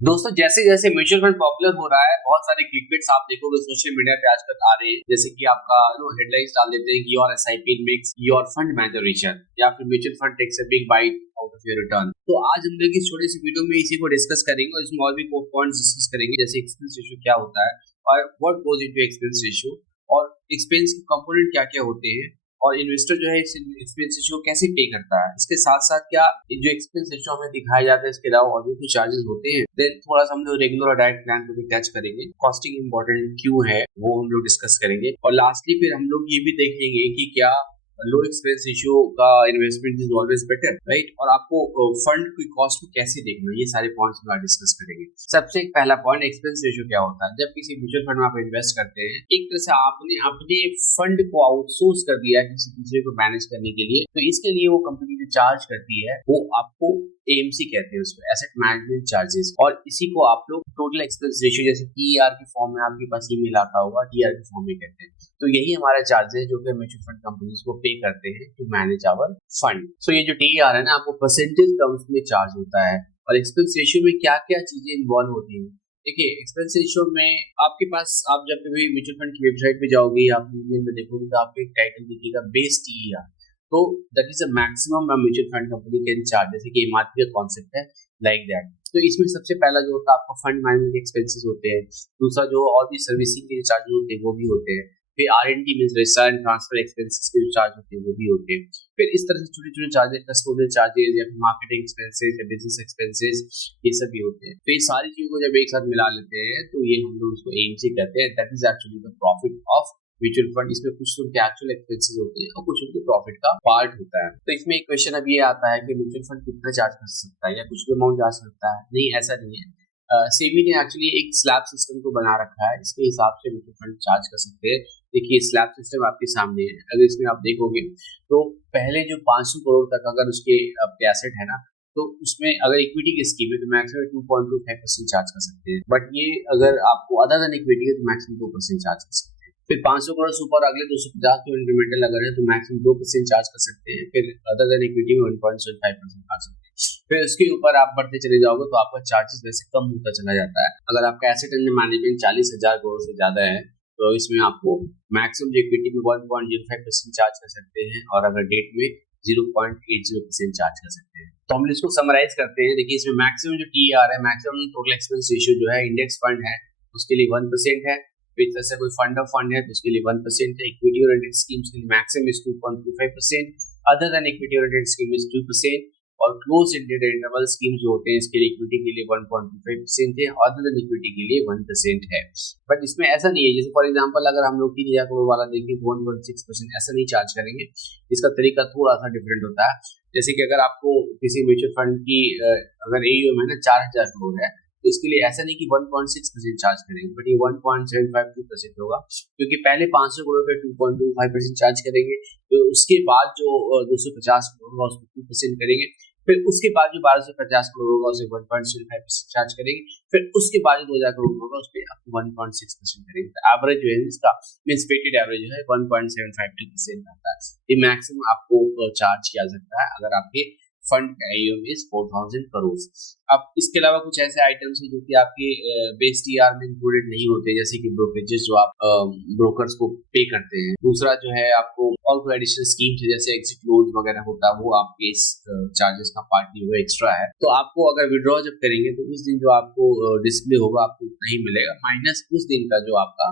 दोस्तों जैसे जैसे म्यूचुअल फंड पॉपुलर हो रहा है, बहुत सारे क्लिकबेट्स आप देखोगे सोशल मीडिया पे आजकल आ रहे हैं, जैसे कि आपका हेडलाइंस डाल देते हैं कि your SIP makes your fund manager richer, या फिर mutual fund takes a big bite out of your return. तो आज हम लोग इस छोटे सी वीडियो में इसी को डिस्कस करेंगे और इसमें और भी पॉइंट्स डिस्कस करेंगे, जैसे एक्सपेंस रेशियो क्या होता है और what goes into expense ratio, और एक्सपेंस के कंपोनेंट क्या क्या होते हैं, और इन्वेस्टर जो है इस एक्सपेंस रेशियो कैसे पे करता है। इसके साथ साथ क्या जो एक्सपेंस रेशियो हमें दिखाया जाता है, इसके अलावा और भी कुछ चार्जेस होते हैं। देन थोड़ा सा हम लोग रेगुलर और डायरेक्ट प्लान को भी टच करेंगे, कॉस्टिंग इंपॉर्टेंट क्यों है वो हम लोग डिस्कस करेंगे, और लास्टली फिर हम लोग ये भी देखेंगे कि क्या लो एक्सपेंस रेशियो का investment is always better, right. और आपको फंड की कॉस्ट को कैसे देखना है, ये सारे पॉइंट्स में डिस्कस करेंगे। सबसे पहला पॉइंट, एक्सपेंस रेशियो क्या होता है। जब किसी म्यूचुअल फंड में आप इन्वेस्ट करते हैं, एक तरह से आपने अपने फंड को आउटसोर्स कर दिया है किसी दूसरे को मैनेज करने के लिए, तो इसके लिए वो कंपनी जो चार्ज करती है वो आपको एएमसी कहते हैं, उसको एसेट मैनेजमेंट चार्जेस, और इसी को आप लोग टोटल एक्सपेंस रेशियो जैसे टीआर के फॉर्म में आपके पास ईमेल आता होगा, टीआर के फॉर्म में कहते हैं। तो यही हमारा चार्ज है जो कि म्यूचुअल फंड कंपनीज को पे करते हैं टू मैनेज आवर फंड। सो ये जो टीआर है ना, आपको परसेंटेज टर्म्स में चार्ज होता है। और एक्सपेंस रेशियो में क्या क्या चीजें इन्वॉल्व होती हैं, देखिए एक्सपेंस रेशियो में आपके पास, आप जब भी म्यूचुअल फंड की वेबसाइट पे जाओगे, आप ईमेल में देखोगे तो आपको एक टाइटल दिखेगा बेस टीआर। तो that is the maximum mutual fund company can charge, जैसे कि एमआरपी का कॉन्सेप्ट है लाइक दैट। तो इसमें सबसे पहला जो होता है आपका फंड मैनेजमेंट एक्सपेंसेस होते हैं, दूसरा जो और भी सर्विसिंग के चार्जेस होते हैं वो भी होते हैं, फिर R and D means research and transfer expenses के जो चार्ज होते हैं वो भी होते हैं, फिर इस तरह से छोटे छोटे चार्जेस, कस्टोडियल चार्जेस या फिर मार्केटिंग एक्सपेंसेस या बिजनेस एक्सपेंसेस, ये सब भी होते हैं। तो ये सारी चीजों को जब एक साथ मिला लेते हैं तो ये हम लोग उसको एएमसी कहते हैं, that is actually the profit of mutual fund. इसमें कुछ तो उनके एक्चुअल एक्सपेंसेस होते हैं और कुछ उनके प्रॉफिट का पार्ट होता है। तो इसमें एक क्वेश्चन अब ये आता है कि म्यूचुअल फंड कितना चार्ज कर सकता है या कुछ भी अमाउंट चार्ज सकता है। नहीं, ऐसा नहीं है। सेबी ने एक्चुअली एक स्लैब सिस्टम को बना रखा है, इसके हिसाब से म्यूचुअल फंड चार्ज कर सकते हैं। देखिए स्लैब सिस्टम आपके सामने है, अगर इसमें आप देखोगे तो पहले जो 500 करोड़ तक अगर उसके एसेट है ना, तो उसमें अगर इक्विटी की स्कीम है तो मैक्सिमम 2.25% चार्ज कर सकते हैं, बट ये अगर आपको अदर देन इक्विटी है तो मैक्सिमम 2% चार्ज कर सकते हैं। फिर 500 करोड़ से ऊपर अगले 250 जो इंक्रीमेंटल अगर है तो मैक्सिमम 2% चार्ज कर सकते हैं, फिर अदर देन इक्विटी में 1.75% चार्ज सकते हैं। फिर उसके ऊपर आप बढ़ते चले जाओगे तो आपका चार्जेस वैसे कम होता चला जाता है। अगर आपका एसेट अंडर मैनेजमेंट 40,000 करोड़ से ज्यादा है तो इसमें आपको मैक्सिमम जो इक्विटी में 1.05% चार्ज कर सकते हैं, और अगर डेट में 0.80% चार्ज कर सकते हैं। तो हम इसको समराइज करते हैं। देखिए इसमें मैक्सिमम जो टीआर है, मैक्सिमम टोटल एक्सपेंस रेशियो जो है, इंडेक्स फंड है उसके लिए 1% है, फिर जैसे कोई फंड ऑफ फंड है तो उसके लिए 1% है, इक्विटी ओरिएंटेड स्कीम्स के लिए maximum is 2.25%, other than equity oriented scheme is 2%, और क्लोज एंडेड इंटरवल स्कीम जो होते हैं इसके लिए इक्विटी के लिए 1.25% है, अदर देन इक्विटी के लिए 1% है। बट इसमें ऐसा नहीं है, जैसे फॉर एग्जांपल अगर हम लोग 3,000 करोड़ वाला देखें तो 1.6% ऐसा नहीं चार्ज करेंगे। इसका तरीका थोड़ा सा डिफरेंट होता है। जैसे कि अगर आपको किसी म्यूचुअल फंड की अगर एयूएम है ना 4,000 करोड़ है, तो इसके लिए ऐसा नहीं कि 1.6% चार्ज करेंगे, बट ये 1.752% होगा, क्योंकि पहले 500 करोड़ पे 2.25% चार्ज करेंगे, तो उसके बाद जो 250 करोड़ होगा उस पर 2% करेंगे, फिर उसके बाद जो 1250 करोड़ होगा उसे 1.75% चार्ज करेंगे, फिर उसके बाद जो 2,000 करोड़ होगा उस पर 1.6% करेंगे। तो एवरेज जो है इसका मींस वेटेड एवरेज जो है 1.752% आता है। ये मैक्सिमम आपको चार्ज किया जाता है अगर आपके फंड का एयूएम इज 4,000 करोड़। अब इसके अलावा कुछ ऐसे आइटम्स हैं जो कि आपके बेस टीआर में इंक्लूडेड नहीं होते, जैसे कि ब्रोकरेजेस जो आप ब्रोकर्स को पे करते हैं। दूसरा जो है आपको और कोई एडिशनल स्कीम्स है जैसे एग्जिट लोन वगैरह होता है, वो आपके इस चार्जेस का पार्ट नहीं होगा, एक्स्ट्रा है। तो आपको अगर विड्रॉ जब करेंगे तो उस दिन जो आपको डिस्प्ले होगा आपको उतना ही मिलेगा, माइनस उस दिन का जो आपका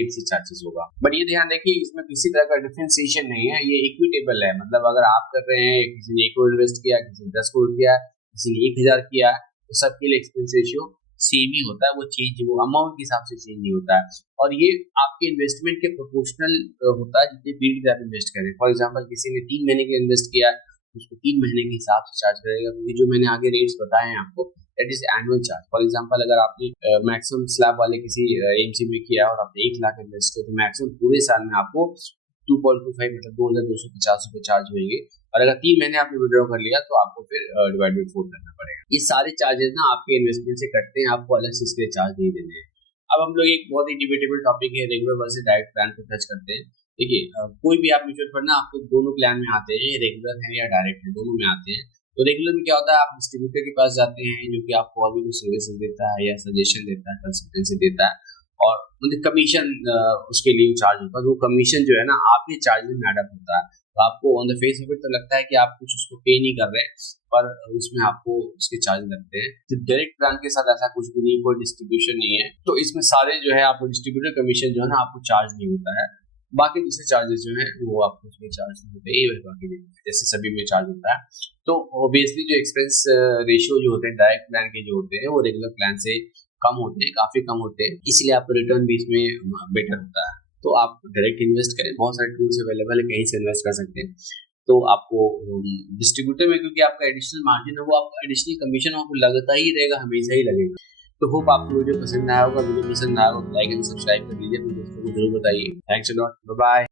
एमसी चार्जेस होगा। बट ये ध्यान रखिए इसमें किसी तरह का डिफरेंशिएशन नहीं है, ये इक्विटेबल है। मतलब अगर आप कर रहे हैं, किसी ने 1 करोड़ इन्वेस्ट किया, किसी ने 10 करोड़ किया, किसी ने 1,000 किया, तो सबके लिए एक्सपेंस रेशियो सेम ही होता है, वो चेंज वो अमाउंट के हिसाब से चेंज नहीं होता है। और ये आपके इन्वेस्टमेंट के प्रोपोर्शनल होता है जितने पीरियड के आप इन्वेस्ट करें। फॉर एग्जांपल किसी ने 3 महीने के लिए इन्वेस्ट किया, उसको 3 महीने के हिसाब से चार्ज करेगा, क्योंकि जो मैंने आगे रेट्स बताए हैं आपको that is annual charge. For example अगर आपने मैक्सिमम स्लैब वाले किसी एमसी में किया और आपने 1 लाख इन्वेस्ट किया, तो मैक्सिमम पूरे साल में आपको 2.25 मतलब 2,250 रुपए चार्ज होंगे, और अगर 3 महीने आपने विड्रॉ कर लिया तो आपको फिर डिवाइड बाय 4 करना पड़ेगा। ये सारे चार्जेस ना आपके इन्वेस्टमेंट से कटते हैं, आपको अलग से इसके लिए चार्ज नहीं देने हैं। अब हम लोग एक बहुत ही डिबेटेबल टॉपिक है रेगुलर वर्सेस डायरेक्ट प्लान को टच करते हैं। देखिए कोई भी आप म्यूचुअल फंड ना आपको दोनों प्लान में आते हैं, रेगुलर है या डायरेक्ट है, दोनों में आते हैं। तो रेगुलर में क्या होता है, आप डिस्ट्रीब्यूटर के पास जाते हैं जो कि आपको अभी कुछ सर्विसेज देता है या सजेशन देता है, कंसल्टेंसी देता है, और मतलब कमीशन उसके लिए चार्ज होता है। वो कमीशन जो है ना आपके चार्ज में एड अप होता है। तो आपको on the face of it तो लगता है कि आप कुछ उसको पे नहीं कर रहे हैं, पर उसमें आपको उसके चार्ज लगते हैं। तो डायरेक्ट प्लान के साथ ऐसा कुछ भी नहीं, कोई डिस्ट्रीब्यूशन नहीं है। तो इसमें सारे जो है आपको डिस्ट्रीब्यूटर कमीशन जो है ना आपको चार्ज नहीं होता है। बाकी दूसरे चार्जेस जो हैं वो आपको उसमें चार्ज नहीं होते, ये बाकी नहीं, जैसे सभी में चार्ज होता है। तो ऑब्वियसली जो एक्सपेंस रेशियो जो होते हैं डायरेक्ट प्लान के जो होते हैं वो रेगुलर प्लान से कम होते हैं, काफी कम होते हैं, इसलिए आपको रिटर्न भी इसमें बेटर होता है। तो आप डायरेक्ट इन्वेस्ट करें, बहुत सारे टूल्स अवेलेबल है, कहीं से इन्वेस्ट कर सकते हैं। तो आपको डिस्ट्रीब्यूटर में क्योंकि आपका एडिशनल मार्जिन है, वो आपका एडिशनल कमीशन आपको लगता ही रहेगा, हमेशा ही लगेगा। तो होप आपको वीडियो पसंद आया होगा। वीडियो पसंद आया होगा तो लाइक एंड सब्सक्राइब कर लीजिए, अपने दोस्तों को जरूर बताइए। Thanks a lot, bye bye.